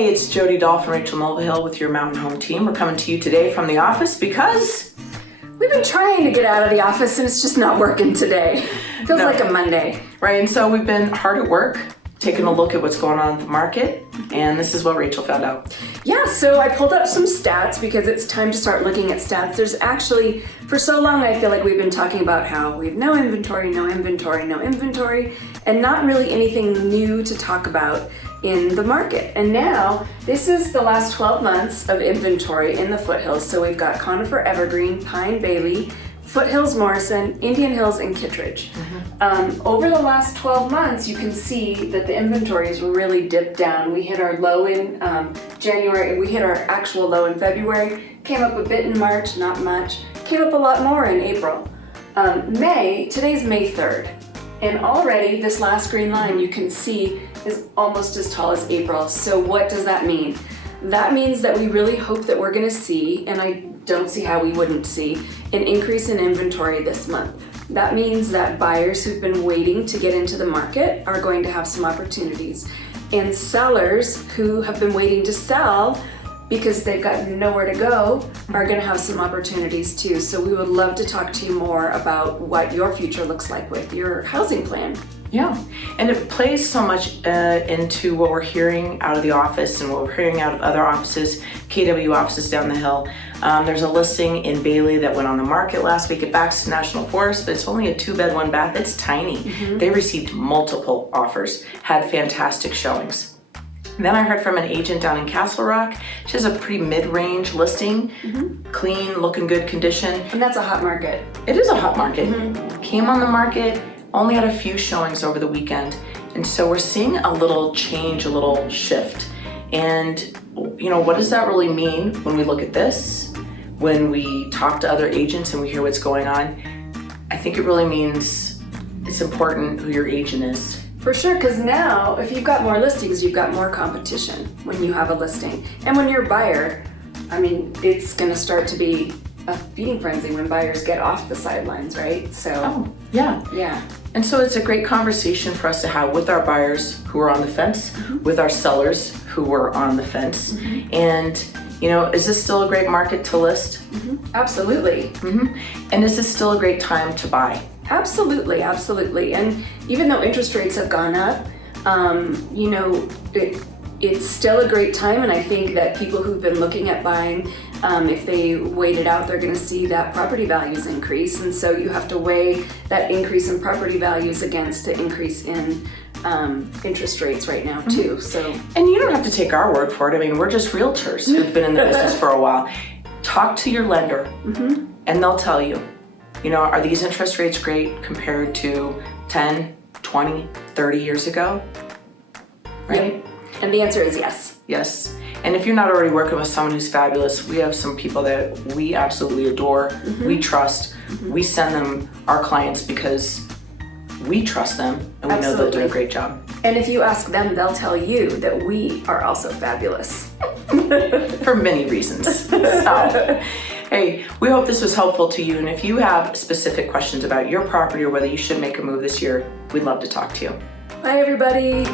Hey, it's Jodi Dolph and Rachel Mulvihill with your Mountain Home team. We're coming to you today from the office because we've been trying to get out of the office and it's just not working today. It feels like a Monday. Right, and so we've been hard at work, taking a look at what's going on in the market, and this is what Rachel found out. Yeah, so I pulled up some stats because it's time to start looking at stats. There's actually, for so long I feel like we've been talking about how we have no inventory, and not really anything new to talk about in the market. And now, this is the last 12 months of inventory in the foothills. So we've got Conifer, Evergreen, Pine, Bailey, Foothills, Morrison, Indian Hills, and Kittredge. Over the last 12 months, you can see that the inventories really dipped down. We hit our low in January, we hit our actual low in February, came up a bit in March, not much, came up a lot more in April. Today's May 3rd, and already this last green line you can see is almost as tall as April. So what does that mean? That means that we really hope that we're gonna see, and I don't see how we wouldn't see, an increase in inventory this month. That means that buyers who've been waiting to get into the market are going to have some opportunities. And sellers who have been waiting to sell because they've got nowhere to go are gonna have some opportunities too. So we would love to talk to you more about what your future looks like with your housing plan. Yeah, and it plays so much into what we're hearing out of the office and what we're hearing out of other offices, KW offices down the hill. There's a listing in Bailey that went on the market last week at Baxter National Forest, but it's only a 2-bed, 1-bath. It's tiny. They received multiple offers, had fantastic showings. Then I heard from an agent down in Castle Rock. She has a pretty mid-range listing, clean, looking good condition. And that's a hot market. It is a hot market. Came on the market, only had a few showings over the weekend. And so we're seeing a little change, a little shift. And you know, what does that really mean when we look at this? When we talk to other agents and we hear what's going on? I think it really means it's important who your agent is. For sure, because now if you've got more listings, you've got more competition when you have a listing. And when you're a buyer, I mean, it's gonna start to be a feeding frenzy when buyers get off the sidelines, right? So, yeah. And so it's a great conversation for us to have with our buyers who are on the fence, with our sellers who are on the fence. And, you know, is this still a great market to list? Absolutely. And is this still a great time to buy? Absolutely, absolutely. And even though interest rates have gone up, you know, it's still a great time, and I think that people who've been looking at buying, if they wait it out, they're going to see that property values increase, and so you have to weigh that increase in property values against the increase in interest rates right now too. So, and you don't have to take our word for it. I mean, we're just realtors who've been in the business for a while. Talk to your lender, and they'll tell you, you know, are these interest rates great compared to 10, 20, 30 years ago? Right? Yep. And the answer is yes. Yes. And if you're not already working with someone who's fabulous, we have some people that we absolutely adore, we trust. We send them our clients because we trust them and we know they'll do a great job. And if you ask them, they'll tell you that we are also fabulous. For many reasons. So, hey, we hope this was helpful to you. And if you have specific questions about your property or whether you should make a move this year, we'd love to talk to you. Bye, everybody.